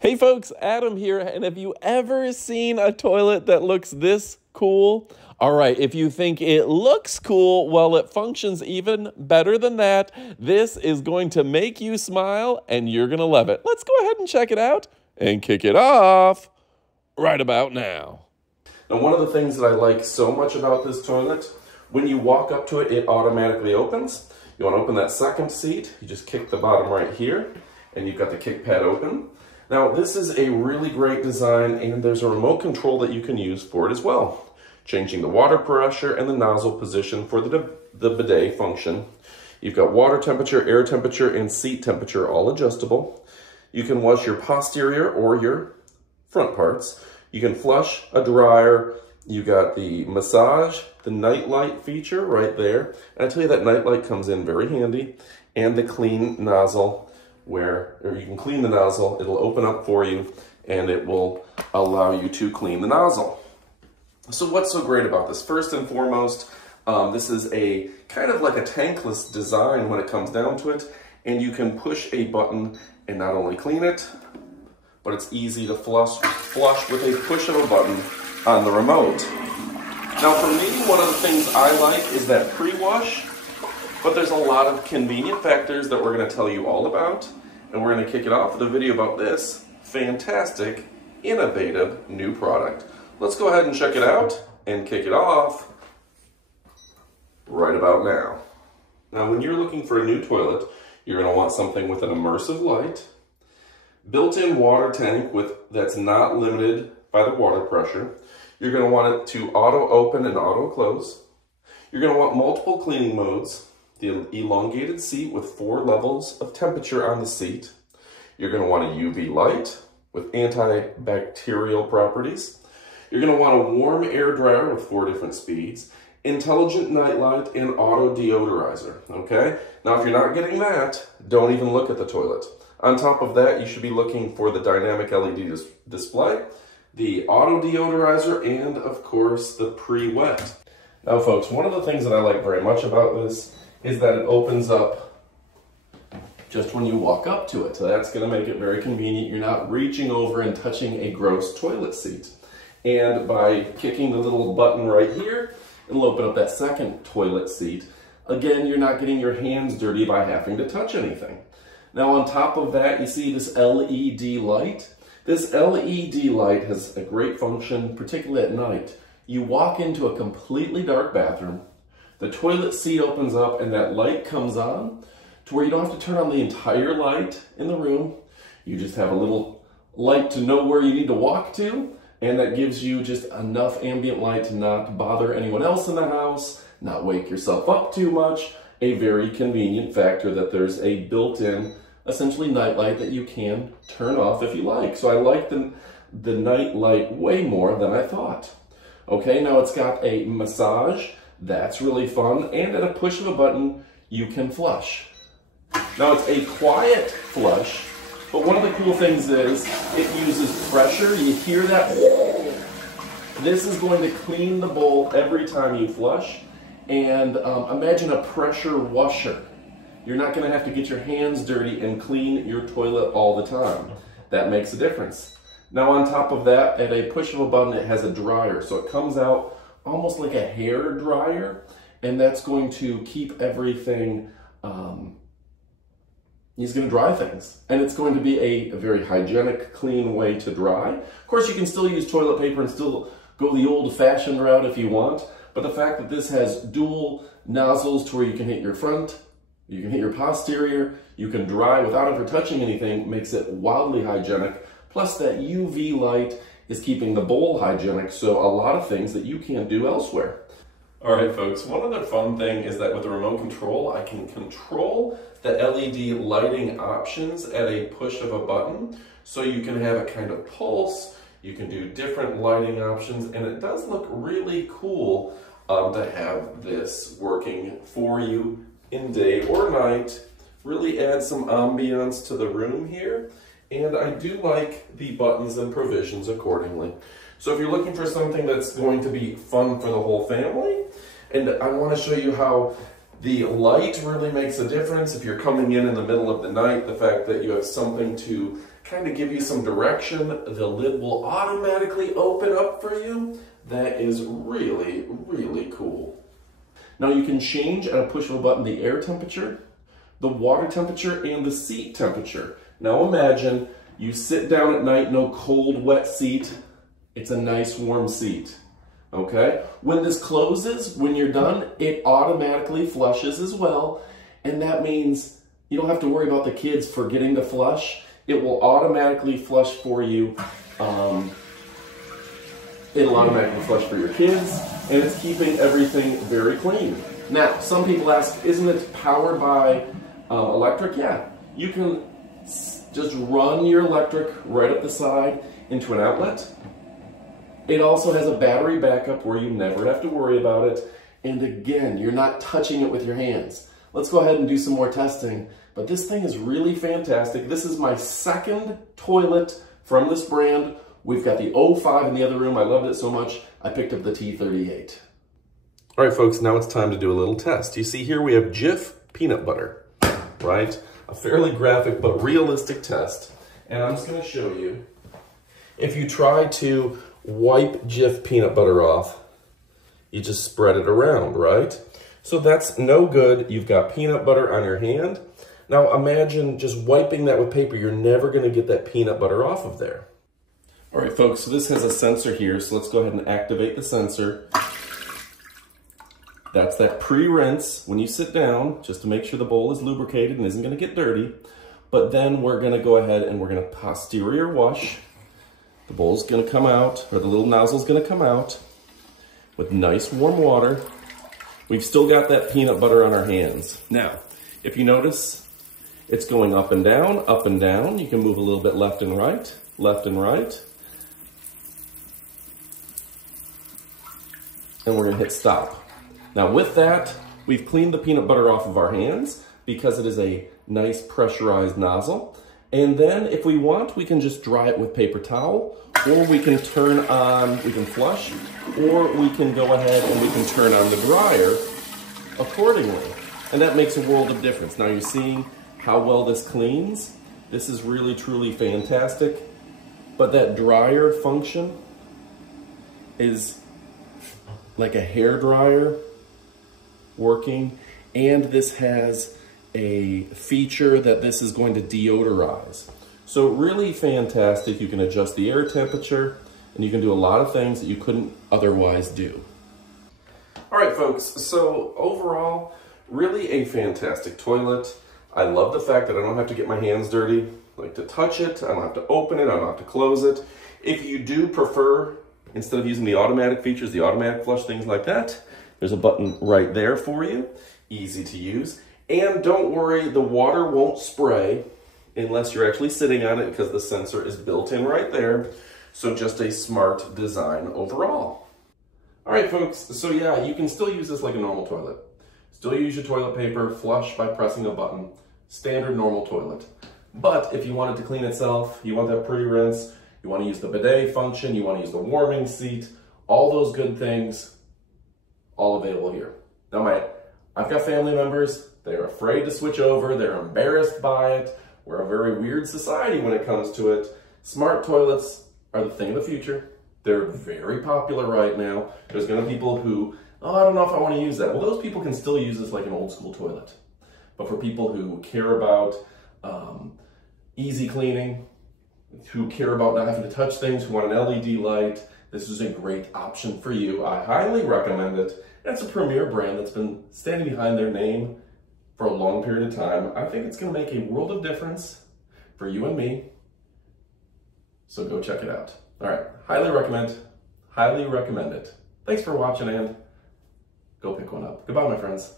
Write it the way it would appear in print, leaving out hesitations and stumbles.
Hey folks, Adam here, and have you ever seen a toilet that looks this cool? All right, if you think it looks cool, well, it functions even better than that. This is going to make you smile, and you're gonna love it. Let's go ahead and check it out and kick it off right about now. Now, one of the things that I like so much about this toilet, when you walk up to it, it automatically opens. You wanna open that second seat, you just kick the bottom right here, and you've got the kick pad open. Now, this is a really great design, and there's a remote control that you can use for it as well. Changing the water pressure and the nozzle position for the bidet function. You've got water temperature, air temperature, and seat temperature all adjustable. You can wash your posterior or your front parts. You can flush a dryer. You got the massage, the night light feature right there. And I tell you, that night light comes in very handy. And the clean nozzle, or you can clean the nozzle, it'll open up for you, and it will allow you to clean the nozzle. So what's so great about this? First and foremost, this is a kind of like a tankless design when it comes down to it, and you can push a button and not only clean it, but it's easy to flush with a push of a button on the remote. Now for me, one of the things I like is that pre-wash, but there's a lot of convenient factors that we're going to tell you all about, and we're going to kick it off with a video about this fantastic, innovative new product. Let's go ahead and check it out and kick it off right about now. Now, when you're looking for a new toilet, you're going to want something with an immersive light, built-in water tank that's not limited by the water pressure. You're going to want it to auto-open and auto-close. You're going to want multiple cleaning modes, the elongated seat with 4 levels of temperature on the seat. You're going to want a UV light with antibacterial properties. You're going to want a warm air dryer with 4 different speeds, intelligent nightlight, and auto deodorizer, okay? Now, if you're not getting that, don't even look at the toilet. On top of that, you should be looking for the dynamic LED display, the auto deodorizer, and of course, the pre-wet. Now, folks, one of the things that I like very much about this is that it opens up just when you walk up to it. So that's going to make it very convenient. You're not reaching over and touching a gross toilet seat. And by kicking the little button right here, it'll open up that second toilet seat. Again, you're not getting your hands dirty by having to touch anything. Now on top of that, you see this LED light. This LED light has a great function, particularly at night. You walk into a completely dark bathroom, the toilet seat opens up and that light comes on to where you don't have to turn on the entire light in the room. You just have a little light to know where you need to walk to, and that gives you just enough ambient light to not bother anyone else in the house, not wake yourself up too much. A very convenient factor that there's a built-in, essentially night light that you can turn off if you like. So I like the night light way more than I thought. Okay, now it's got a massage. That's really fun, and at a push of a button, you can flush. Now it's a quiet flush, but one of the cool things is it uses pressure. You hear that? This is going to clean the bowl every time you flush, and imagine a pressure washer. You're not going to have to get your hands dirty and clean your toilet all the time. That makes a difference. Now on top of that, at a push of a button, it has a dryer, so it comes out almost like a hair dryer, and that's going to keep everything, it's going to dry things, and it's going to be a very hygienic, clean way to dry. Of course, you can still use toilet paper and still go the old-fashioned route if you want, but the fact that this has dual nozzles to where you can hit your front, you can hit your posterior, you can dry without ever touching anything, makes it wildly hygienic. Plus that UV light is keeping the bowl hygienic, so a lot of things that you can't do elsewhere. All right, folks, one other fun thing is that with the remote control, I can control the LED lighting options at a push of a button, so you can have a kind of pulse, you can do different lighting options, and it does look really cool to have this working for you in day or night. Really add some ambiance to the room here. And I do like the buttons and provisions accordingly. So if you're looking for something that's going to be fun for the whole family, and I want to show you how The light really makes a difference if you're coming in the middle of the night. The fact that you have something to kind of give you some direction, the lid will automatically open up for you. That is really, really cool. Now you can change at a push of a button the air temperature, the water temperature, and the seat temperature. Now imagine you sit down at night, no cold, wet seat. It's a nice warm seat. Okay? When this closes, when you're done, it automatically flushes as well. And that means you don't have to worry about the kids forgetting to flush. It will automatically flush for you. It'll automatically flush for your kids, and it's keeping everything very clean. Now, some people ask, isn't it powered by electric? Yeah, you can just run your electric right up the side into an outlet. It also has a battery backup where you never have to worry about it. And again, you're not touching it with your hands. Let's go ahead and do some more testing. But this thing is really fantastic. This is my second toilet from this brand. We've got the 05 in the other room. I loved it so much, I picked up the T38. All right, folks, now it's time to do a little test. You see here we have Jif peanut butter, right? A fairly graphic but realistic test. And I'm just gonna show you. If you try to wipe Jif peanut butter off, you just spread it around, right? So that's no good. You've got peanut butter on your hand. Now imagine just wiping that with paper. You're never gonna get that peanut butter off of there. All right, folks, so this has a sensor here, so let's go ahead and activate the sensor. That's that pre-rinse when you sit down, just to make sure the bowl is lubricated and isn't gonna get dirty. But then we're gonna go ahead and we're gonna posterior wash. The bowl's gonna come out, or the little nozzle's gonna come out with nice warm water. We've still got that peanut butter on our hands. Now, if you notice, it's going up and down, up and down. You can move a little bit left and right, left and right. And we're gonna hit stop. Now with that, we've cleaned the peanut butter off of our hands because it is a nice pressurized nozzle. And then if we want, we can just dry it with paper towel, or we can turn on, we can flush, or we can go ahead and we can turn on the dryer accordingly. And that makes a world of difference. Now you're seeing how well this cleans. This is really, truly fantastic. But that dryer function is like a hair dryer working, and this has a feature that this is going to deodorize. So really fantastic. You can adjust the air temperature, and you can do a lot of things that you couldn't otherwise do. All right, folks, so overall, really a fantastic toilet. I love the fact that I don't have to get my hands dirty, like to touch it, I don't have to open it, I don't have to close it. If you do prefer, instead of using the automatic features, the automatic flush, things like that, there's a button right there for you, easy to use. And don't worry, the water won't spray unless you're actually sitting on it because the sensor is built in right there. So just a smart design overall. All right, folks, so yeah, you can still use this like a normal toilet. Still use your toilet paper, flush by pressing a button, standard normal toilet. But if you want it to clean itself, you want that pre-rinse, you want to use the bidet function, you want to use the warming seat, all those good things, all available here. Now, I've got family members, they're afraid to switch over, they're embarrassed by it. We're a very weird society when it comes to it. Smart toilets are the thing of the future. They're very popular right now. There's gonna be people who, oh, I don't know if I want to use that. Well, those people can still use this like an old school toilet. But for people who care about easy cleaning, who care about not having to touch things, who want an LED light, this is a great option for you. I highly recommend it. It's a premier brand that's been standing behind their name for a long period of time. I think it's gonna make a world of difference for you and me. So go check it out. All right, highly recommend it. Thanks for watching, and go pick one up. Goodbye, my friends.